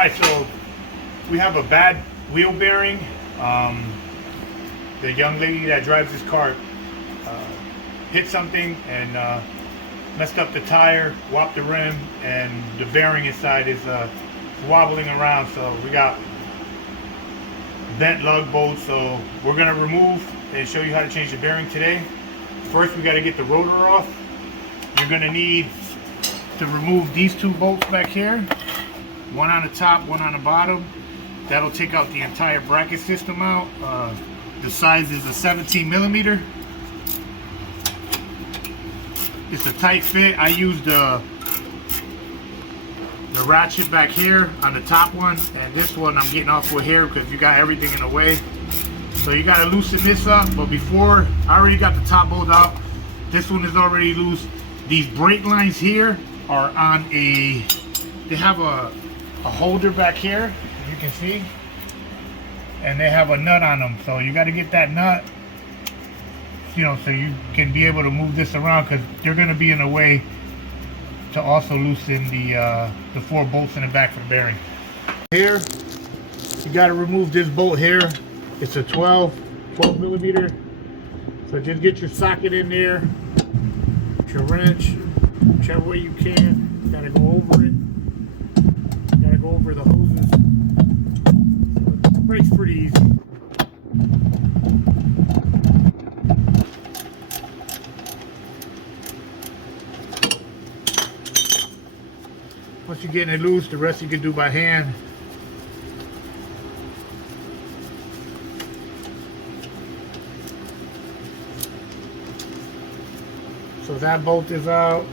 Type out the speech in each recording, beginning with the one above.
Alright, so we have a bad wheel bearing. The young lady that drives this car hit something and messed up the tire, whopped the rim, and the bearing inside is wobbling around. So we got bent lug bolts. So we're gonna remove and show you how to change the bearing today. First, we got to get the rotor off. You're gonna need to remove these two bolts back here, one on the top, one on the bottom. That'll take out the entire bracket system out. The size is a 17 millimeter. It's a tight fit. I used the ratchet back here on the top one, and this one I'm getting off with here because you got everything in the way. So you got to loosen this up. But before, I already got the top bolt out. This one is already loose. These brake lines here are on they have a holder back here, as you can see, and they have a nut on them. So you got to get that nut, you know, so you can be able to move this around, because they're going to be in the way to also loosen the 4 bolts in the back for the bearing. Here, you got to remove this bolt here. It's a 12 millimeter. So just get your socket in there, your wrench, whichever way you can. You gotta go over it. You gotta go over the hoses. So the brake's pretty easy. Once you're getting it loose, the rest you can do by hand. So that bolt is out.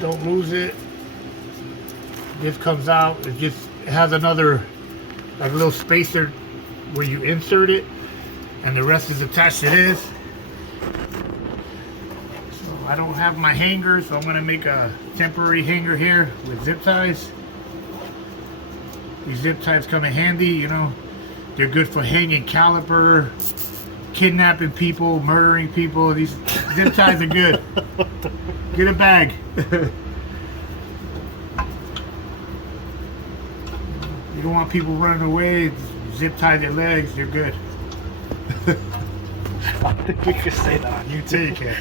Don't lose it. This comes out. It has another like little spacer where you insert it, and the rest is attached to this. So I don't have my hanger, so I'm gonna make a temporary hanger here with zip ties. These zip ties come in handy, you know. They're good for hanging caliper, kidnapping people, murdering people. These zip ties are good. Get a bag. You don't want people running away. Zip tie their legs. You're good. I think we could say that on YouTube.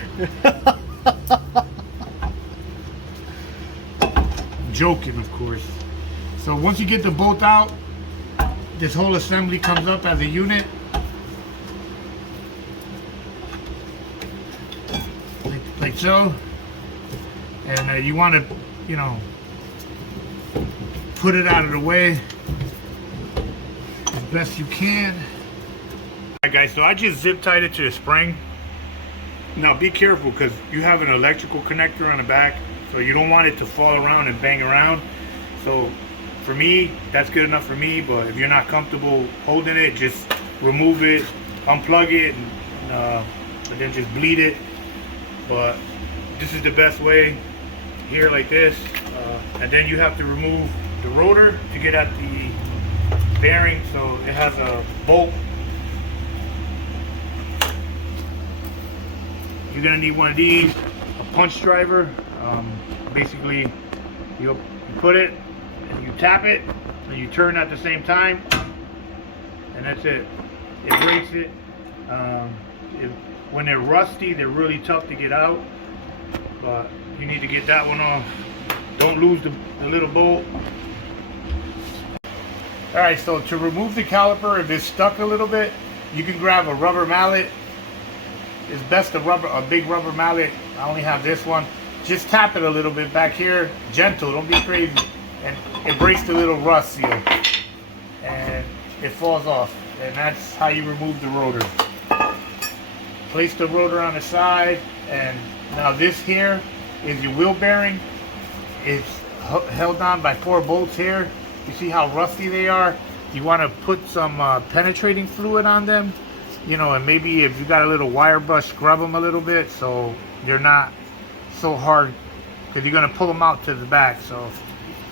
I'm joking, of course. So once you get the bolt out, this whole assembly comes up as a unit. Like so. And you want to, you know, put it out of the way as best you can. Alright guys, so I just zip tied it to the spring. Now be careful, because you have an electrical connector on the back, so you don't want it to fall around and bang around. So for me, that's good enough for me, but if you're not comfortable holding it, just remove it, unplug it, and then just bleed it. But this is the best way, here like this. And then you have to remove the rotor to get at the bearing. So it has a bolt. You're gonna need one of these, a punch driver. Basically, you put it and you tap it and you turn at the same time, and that's it. It breaks it. When they're rusty, they're really tough to get out, but you need to get that one off. Don't lose the little bolt. Alright, so to remove the caliper, if it's stuck a little bit, you can grab a rubber mallet. It's best a big rubber mallet. I only have this one. Just tap it a little bit back here, gentle, don't be crazy, and it breaks the little rust seal, and it falls off, and that's how you remove the rotor. Place the rotor on the side, and now this here is your wheel bearing. It's held on by 4 bolts here. You see how rusty they are? You want to put some penetrating fluid on them, you know, and maybe if you got a little wire brush, scrub them a little bit so they're not so hard, because you're going to pull them out to the back. So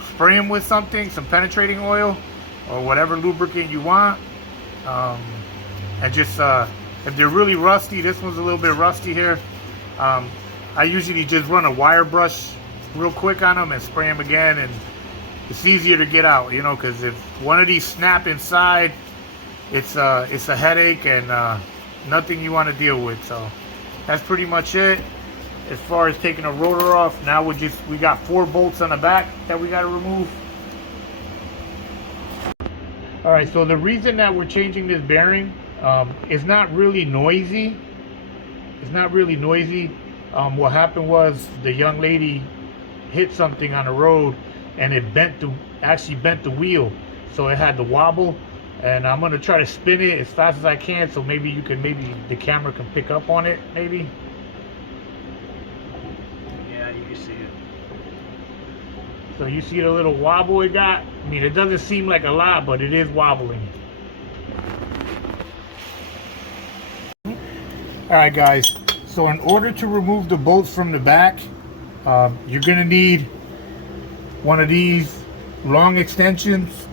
spray them with something, some penetrating oil or whatever lubricant you want, and just if they're really rusty, this one's a little bit rusty here, I usually just run a wire brush real quick on them and spray them again, and it's easier to get out, you know, because if one of these snap inside, it's a headache and nothing you want to deal with. So that's pretty much it as far as taking a rotor off. Now we got 4 bolts on the back that we got to remove. All right, so the reason that we're changing this bearing is not really noisy. It's not really noisy. What happened was the young lady hit something on the road and it actually bent the wheel, so it had to wobble. And I'm gonna try to spin it as fast as I can, so maybe the camera can pick up on it, maybe. Yeah, you can see it. So you see the little wobble it got? I mean, it doesn't seem like a lot, but it is wobbling. Alright guys, so in order to remove the bolts from the back, you're gonna need one of these long extensions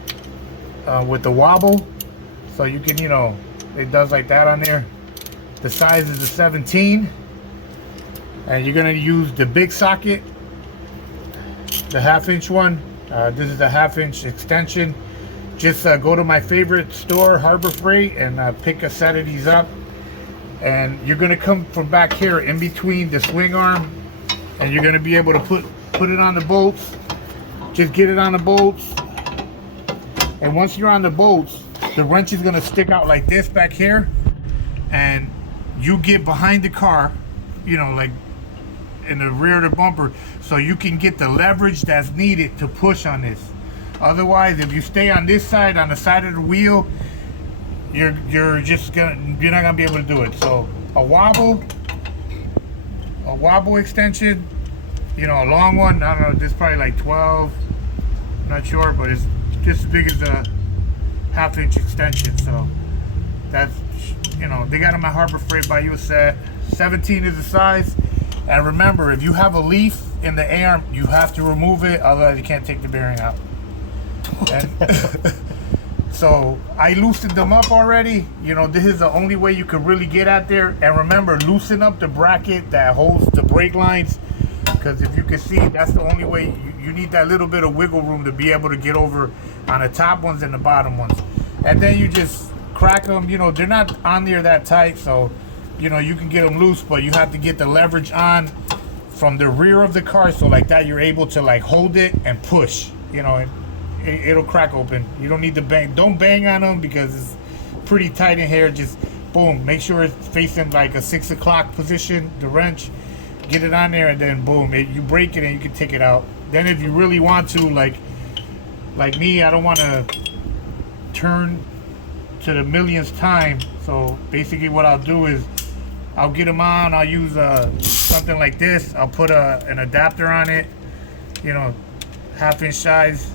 with the wobble, so you can, you know, it does like that on there. The size is a 17, and you're gonna use the big socket, the 1/2-inch one. This is a 1/2-inch extension. Just go to my favorite store, Harbor Freight, and pick a set of these up. And you're gonna come from back here in between the swing arm, and you're gonna be able to put it on the bolts. Just get it on the bolts. And once you're on the bolts, the wrench is gonna stick out like this back here, and you get behind the car, you know, like in the rear of the bumper, so you can get the leverage that's needed to push on this. Otherwise, if you stay on this side, on the side of the wheel, you're not gonna be able to do it. So a wobble extension, you know, a long one, I don't know, this is probably like 12, I'm not sure, but it's just as big as a 1/2-inch extension. So that's, you know, they got them at Harbor Freight. Buy you a set. 17 is the size. And remember, if you have a leaf in the arm, you have to remove it, otherwise you can't take the bearing out. And so I loosened them up already. You know, this is the only way you can really get out there. And remember, loosen up the bracket that holds the brake lines, because if you can see, that's the only way. You need that little bit of wiggle room to be able to get over on the top ones and the bottom ones. And then you just crack them. You know, they're not on there that tight, so, you know, you can get them loose, but you have to get the leverage on from the rear of the car, so like that you're able to like hold it and push, you know, it'll crack open. You don't need to bang. Don't bang on them because it's pretty tight in here. Just boom, make sure it's facing like a 6 o'clock position, the wrench, get it on there, and then boom, you break it and you can take it out. Then if you really want to, like me, I don't want to turn to the millionth time, so basically what I'll do is I'll get them on. I'll use something like this. I'll put an adapter on it, you know, 1/2-inch size,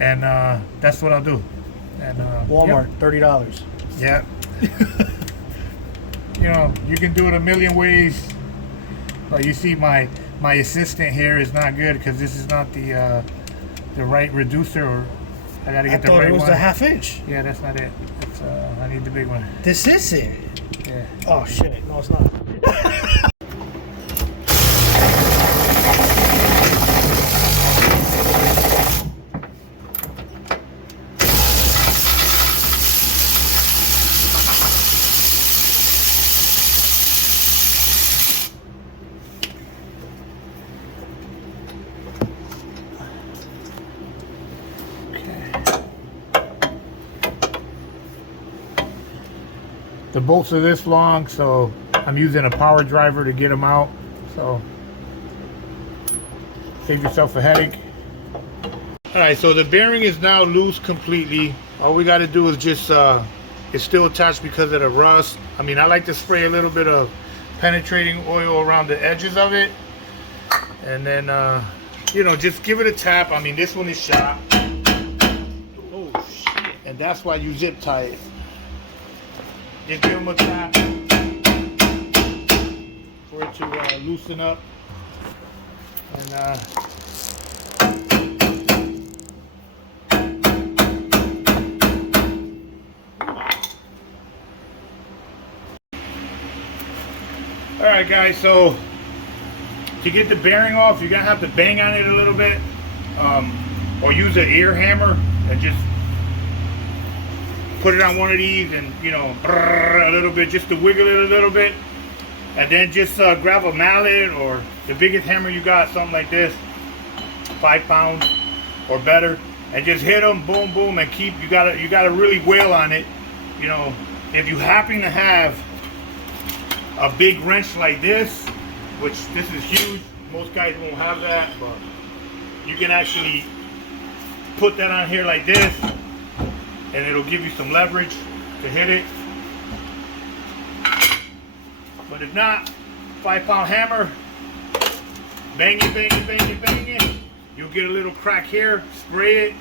and that's what I'll do. And Walmart, yep. $30. Yeah. You know, you can do it a million ways. But you see, my assistant here is not good because this is not the right reducer. Or I gotta get the right one. I thought it was the 1/2-inch. Yeah, that's not it. It's, I need the big one. This is it. Yeah. Oh shit! No, it's not. The bolts are this long, so I'm using a power driver to get them out. So save yourself a headache. All right, so the bearing is now loose completely. All we got to do is just it's still attached because of the rust. I mean, I like to spray a little bit of penetrating oil around the edges of it, and then you know, just give it a tap. I mean, this one is shot. Oh shit! And that's why you zip tie it. Just give them a tap for it to loosen up. And all right, guys. So to get the bearing off, you're gonna have to bang on it a little bit. or use an ear hammer and just put it on one of these and, you know, a little bit, just to wiggle it a little bit. And then just grab a mallet or the biggest hammer you got, something like this, 5 pounds or better, and just hit them, boom, boom, and keep. You gotta really wail on it. You know, if you happen to have a big wrench like this, which this is huge, most guys won't have that, but you can actually put that on here like this, and it'll give you some leverage to hit it. But if not, 5-pound hammer, bang it, bang it, bang it, bang it. You'll get a little crack here, spray it,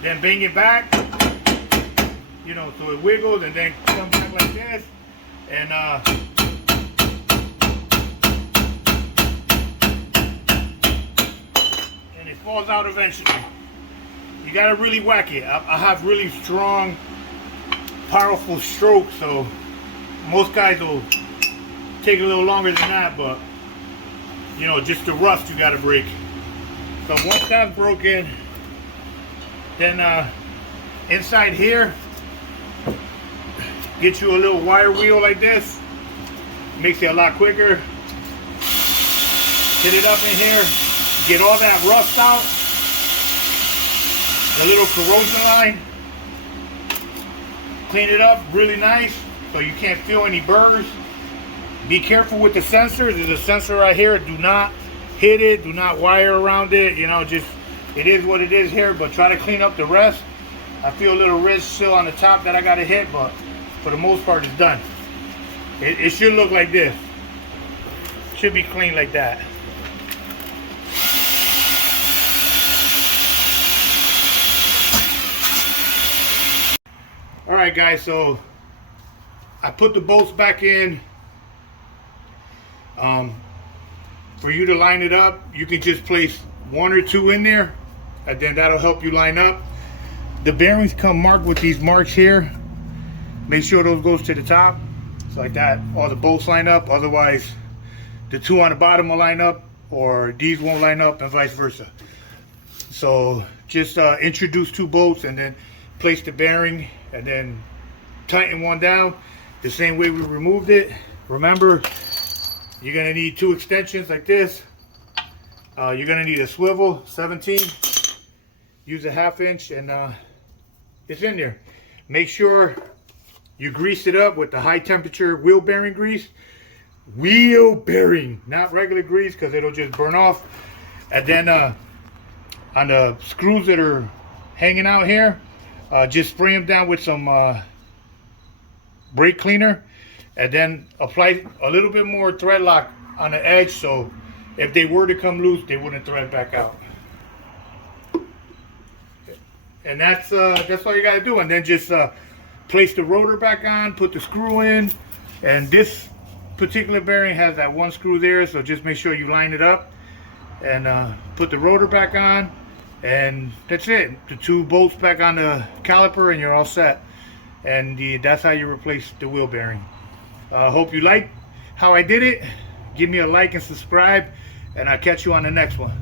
then bang it back, you know, so it wiggles, and then come back like this, and it falls out eventually. You gotta really whack it. I have really strong, powerful strokes, so most guys will take a little longer than that, but you know, just the rust you gotta break. So once that's broken, then inside here, get you a little wire wheel like this. Makes it a lot quicker. Hit it up in here, get all that rust out, the little corrosion line. Clean it up really nice so you can't feel any burrs. Be careful with the sensor. There's a sensor right here. Do not hit it. Do not wire around it. You know, just, it is what it is here, but try to clean up the rest. I feel a little ridge still on the top that I got to hit, but for the most part, it's done. It should look like this. Should be clean like that. All right, guys, so I put the bolts back in. For you to line it up, you can just place 1 or 2 in there, and then that'll help you line up. The bearings come marked with these marks here. Make sure those goes to the top, so like that, all the bolts line up. Otherwise, the 2 on the bottom will line up, or these won't line up, and vice versa. So just introduce 2 bolts, and then place the bearing, and then tighten one down the same way we removed it. Remember, you're gonna need 2 extensions like this. You're gonna need a swivel, 17. Use a 1/2 inch, and it's in there. Make sure you grease it up with the high temperature wheel bearing grease. Wheel bearing, not regular grease, because it'll just burn off. And then on the screws that are hanging out here, just spray them down with some brake cleaner, and then apply a little bit more thread lock on the edge, so if they were to come loose, they wouldn't thread back out. And that's all you got to do. And then just place the rotor back on, put the screw in, and this particular bearing has that 1 screw there, so just make sure you line it up, and put the rotor back on, and that's it. The 2 bolts back on the caliper, and you're all set. And that's how you replace the wheel bearing. Hope you like how I did it. Give me a like and subscribe, and I'll catch you on the next one.